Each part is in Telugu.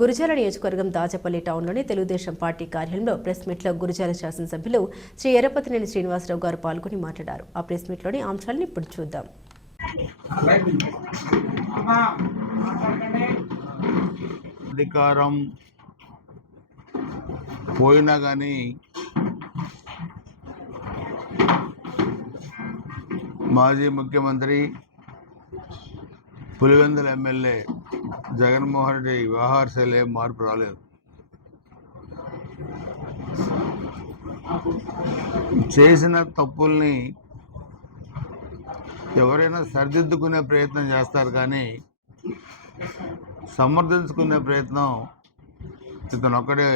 గురిజాల నియోజకవర్గం దాచపల్లి టౌన్లోని తెలుగుదేశం పార్టీ కార్యాలయంలో ప్రెస్ మీట్లో గురిజాల శాసనసభ్యులు శ్రీ ఎర్రపతినేని శ్రీనివాసరావు గారు పాల్గొని మాట్లాడారు. ఆ ప్రెస్ మీట్లోని అంశాలను ఇప్పుడు చూద్దాం. అధికారం పోయినా కానీ మాజీ ముఖ్యమంత్రి పులివెందుల ఎమ్మెల్యే జగన్మోహన్ రెడ్డి వ్యవహార శైలి ఏం మార్పు రాలేదు. చేసిన తప్పుల్ని ఎవరైనా సరిదిద్దుకునే ప్రయత్నం చేస్తారు కానీ సమర్థించుకునే ప్రయత్నం ఇతను ఒక్కడే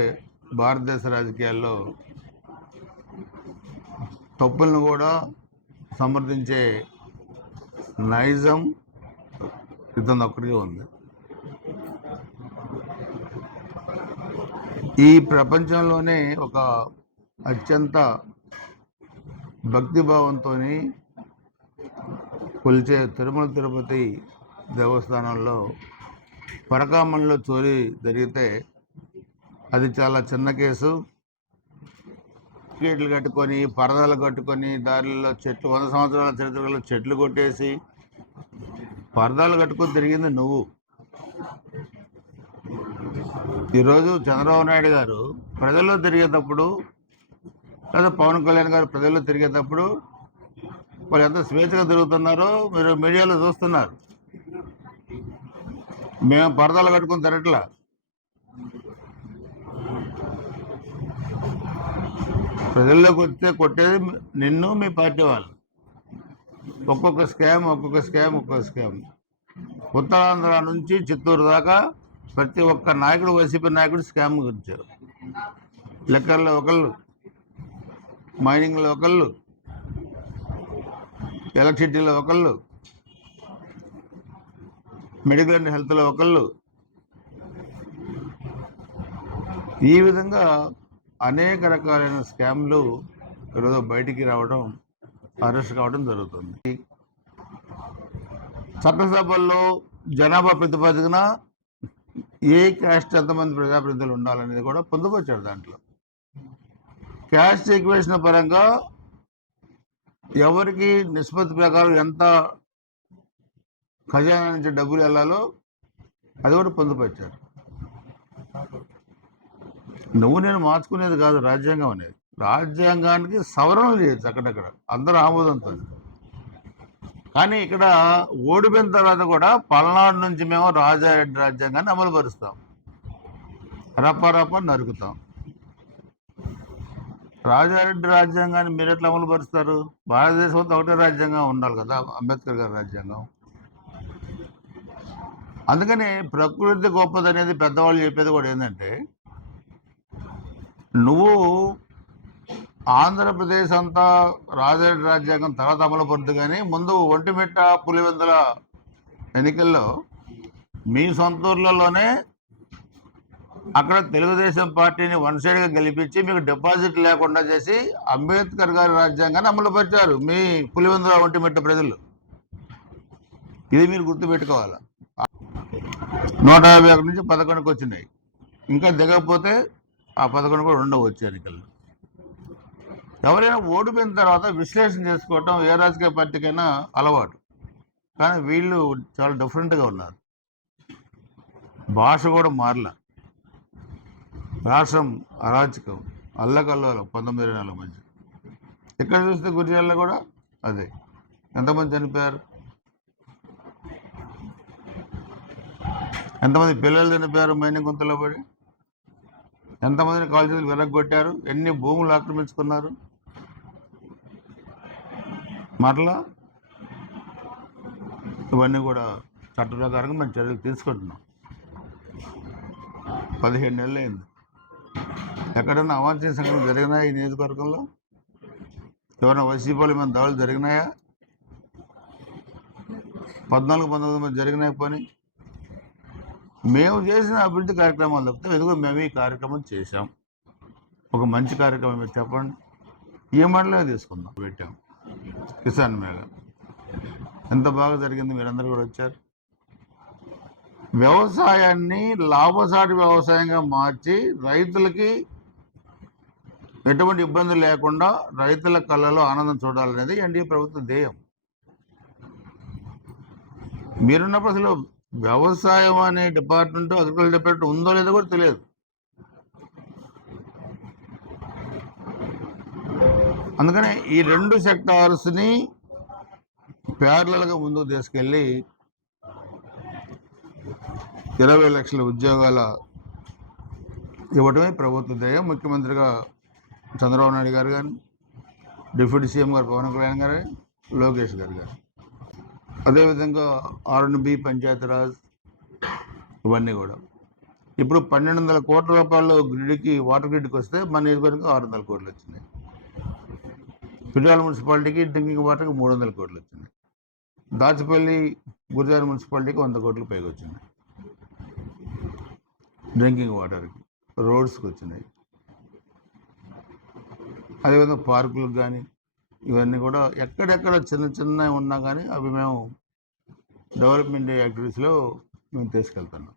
భారతదేశ రాజకీయాల్లో తప్పులను కూడా సమర్థించే నైజం ఇతను ఒక్కడికే ఉంది. ఈ ప్రపంచంలోనే ఒక అత్యంత భక్తిభావంతో కొలిచే తిరుమల తిరుపతి దేవస్థానంలో పరకామణిలో చోరీ జరిగితే అది చాలా చిన్న కేసు. గేట్లు కట్టుకొని పరదాలు కట్టుకొని దారిలో చెట్లు వంద సంవత్సరాల చరిత్రలో చెట్లు కొట్టేసి పరదాలు కట్టుకొని తిరిగింది నువ్వు. ఈరోజు చంద్రబాబు నాయుడు గారు ప్రజల్లో తిరిగేటప్పుడు లేదా పవన్ కళ్యాణ్ గారు ప్రజల్లో తిరిగేటప్పుడు వాళ్ళు ఎంత స్వేచ్ఛగా తిరుగుతున్నారో మీరు మీడియాలో చూస్తున్నారు. మేము పరదాలు కట్టుకుని తిరగట్లా. ప్రజల్లోకి వస్తే కొట్టేది నిన్ను మీ పార్టీ వాళ్ళు. ఒక్కొక్క స్కామ్ ఒక్కొక్క స్కామ్ ఒక్కొక్క స్కామ్. ఉత్తరాంధ్ర నుంచి చిత్తూరు దాకా ప్రతి ఒక్క నాయకుడు వైసీపీ నాయకుడు స్కామ్ గురించారు. లెక్కల్లో ఒకళ్ళు మైనింగ్లో ఒకళ్ళు ఎలక్ట్రిసిటీలో ఒకళ్ళు మెడికల్ అండ్ హెల్త్లో ఒకళ్ళు. ఈ విధంగా అనేక రకాలైన స్కామ్లు ఈరోజు బయటికి రావడం అరెస్ట్ కావడం జరుగుతుంది. చట్టసభల్లో జనాభా ప్రతిపాదికన ఏ క్యాస్ట్ ఎంతమంది ప్రజాప్రతినిధులు ఉండాలనేది కూడా పొందుపరిచారు దాంట్లో. క్యాస్ట్ ఈక్వేషన్ పరంగా ఎవరికి నిష్పత్తి ప్రకారం ఎంత ఖజానా నుంచి డబ్బులు వెళ్ళాలో అది కూడా పొందుపరిచారు నువ్వు నేను మార్చుకునేది కాదు రాజ్యాంగం అనేది. రాజ్యాంగానికి సవరణ చేయొచ్చు అక్కడక్కడ. అందరూ ఆమోదంతో కానీ ఇక్కడ ఓడిపోయిన తర్వాత కూడా పల్నాడు నుంచి మేము రాజారెడ్డి రాజ్యాంగాన్ని అమలు పరుస్తాం రప్ప రప్ప నరుకుతాం. రాజారెడ్డి రాజ్యాంగాన్ని మీరు ఎట్లా అమలు పరుస్తారు భారతదేశం అంతా ఒకటే రాజ్యాంగం ఉండాలి కదా అంబేద్కర్ గారి రాజ్యాంగం. అందుకని ప్రకృతి గొప్పది అనేది పెద్దవాళ్ళు చెప్పేది కూడా ఏంటంటే నువ్వు ఆంధ్రప్రదేశ్ అంతా రాజారెడ్డి రాజ్యాంగం తర్వాత అమలు పడుతుంది కానీ ముందు ఒంటిమిట్ట పులివెందుల ఎన్నికల్లో మీ సొంత ఊర్లలోనే అక్కడ తెలుగుదేశం పార్టీని వన్ సైడ్గా గెలిపించి మీకు డిపాజిట్ లేకుండా చేసి అంబేద్కర్ గారి రాజ్యాంగాన్ని అమలుపరిచారు మీ పులివెందుల ఒంటిమిట్ట ప్రజలు. ఇది మీరు గుర్తుపెట్టుకోవాలి? నూట యాభై ఒకటి నుంచి పదకొండుకి వచ్చినాయి. ఇంకా దిగకపోతే ఆ పదకొండు కూడా ఉండవచ్చు ఎన్నికల్లో ఎవరైనా ఓడిపోయిన తర్వాత విశ్లేషణ చేసుకోవటం ఏ రాజకీయ పార్టీకైనా అలవాటు. కానీ వీళ్ళు చాలా డిఫరెంట్గా ఉన్నారు. భాష కూడా మారల. రాష్ట్రం అరాచకం. అల్లకల్లోలం పంతొమ్మిది నెలల నాలుగు మధ్య. చూస్తే గురిజాల్లో కూడా అదే. ఎంతమంది చనిపోయారు? ఎంతమంది పిల్లలు చనిపోయారు మైనింగ్ గుంతలో పడి? ఎంతమందిని కాలేజీలు వెనక్కొట్టారు ఎన్ని భూములు ఆక్రమించుకున్నారు? మరలా ఇవన్నీ కూడా చట్ట ప్రకారంగా మేము చర్యలు తీసుకుంటున్నాం. పదిహేడు నెలలు అయింది. ఎక్కడైనా అవాంఛనీయ సంఘటనలు జరిగినాయా ఈ నియోజకవర్గంలో? ఎవరైనా వైసీపీలో ఏమైనా దాడులు జరిగినాయా? పద్నాలుగు పంతొమ్మిది మంది జరిగినాయి పని. మేము చేసిన అభివృద్ధి కార్యక్రమాలు తప్పితే ఎందుకో మేము ఈ కార్యక్రమం చేశాం. ఒక మంచి కార్యక్రమం చెప్పండి. ఏ మండలమే తీసుకుందాం పెట్టాం. కిసాన్ మేళ. ఎంత బాగా జరిగింది మీరందరూ కూడా వచ్చారు. వ్యవసాయాన్ని లాభసాటి వ్యవసాయంగా మార్చి రైతులకి ఎటువంటి ఇబ్బంది లేకుండా రైతుల కళ్ళలో ఆనందం చూడాలనేది ఎన్డీఏ ప్రభుత్వ ధ్యేయం. మీరున్నప్పుడు అసలు వ్యవసాయం అనే డిపార్ట్మెంట్ అగ్రికల్చర్ డిపార్ట్మెంట్ ఉందో లేదో కూడా తెలియదు. అందుకనే ఈ రెండు సెక్టార్స్ని ప్యారలల్గా ముందుకు తీసుకెళ్ళి ఇరవై లక్షల ఉద్యోగాల ఇవ్వటమే ప్రభుత్వ ధ్యేయం. ముఖ్యమంత్రిగా చంద్రబాబు నాయుడు గారు కానీ డిప్యూటీ సీఎం గారు పవన్ కళ్యాణ్ గారు లోకేష్ గారు గారు అదేవిధంగా ఆర్ఎన్బి పంచాయతీరాజ్ ఇవన్నీ కూడా. ఇప్పుడు పన్నెండు వందల కోట్ల రూపాయలు గ్రిడ్కి వాటర్ గ్రిడ్కి వస్తే మన నియోజకవర్గం ఆరు వందల కోట్లు వచ్చినాయి. పిల్లల మున్సిపాలిటీకి డ్రింకింగ్ వాటర్కి మూడు వందల కోట్లు వచ్చింది దాచిపల్లి గురిజాల మున్సిపాలిటీకి వంద కోట్లు పైగా వచ్చింది డ్రింకింగ్ వాటర్కి రోడ్స్కి వచ్చినాయి అదేవిధంగా పార్కులకు కానీ ఇవన్నీ కూడా ఎక్కడెక్కడ చిన్న చిన్న ఉన్నా కానీ అవి మేము డెవలప్మెంట్ యాక్టివిటీస్లో మేము తీసుకెళ్తున్నాం.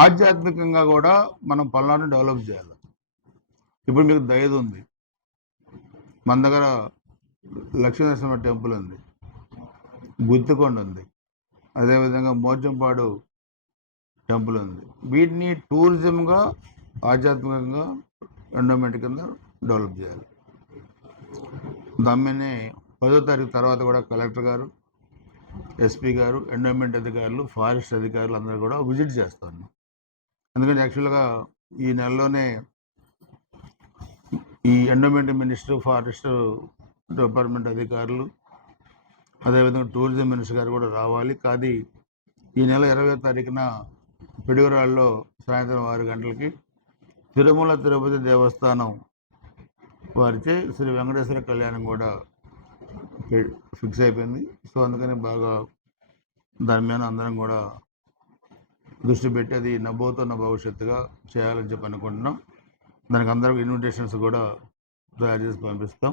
ఆధ్యాత్మికంగా కూడా మనం పల్నాడుని డెవలప్ చేయాలి. ఇప్పుడు మీకు దయదు ఉంది. మన దగ్గర లక్ష్మీనరసింహ టెంపుల్ ఉంది. గుత్తికొండ ఉంది. అదేవిధంగా మోచంపాడు టెంపుల్ ఉంది. వీటిని టూరిజంగా ఆధ్యాత్మికంగా ఎండోమెంట్ కింద డెవలప్ చేయాలి. దమ్మిని పదో తారీఖు తర్వాత కూడా కలెక్టర్ గారు ఎస్పీ గారు ఎండోమెంట్ అధికారులు ఫారెస్ట్ అధికారులు అందరూ కూడా విజిట్ చేస్తాను ఎందుకంటే యాక్చువల్గా ఈ నెలలోనే ఈ ఎండోమెంట్ మినిస్టర్ ఫారెస్ట్ డిపార్ట్మెంట్ అధికారులు అదేవిధంగా టూరిజం మినిస్టర్ గారు కూడా రావాలి. కాదు ఈ నెల ఇరవై తారీఖున పిడుగురాళ్ళలో సాయంత్రం ఆరు గంటలకి తిరుమల తిరుపతి దేవస్థానం వారిచే శ్రీ వెంకటేశ్వర కళ్యాణం కూడా ఫిక్స్ అయిపోయింది. సో అందుకని బాగా దాని మీద అందరం కూడా దృష్టి పెట్టి అది నవ్వుతున్న భవిష్యత్తుగా చేయాలని చెప్పి అనుకుంటున్నాం. దానికి అందరికి ఇన్విటేషన్స్ కూడా తయారు చేసి పంపిస్తాం.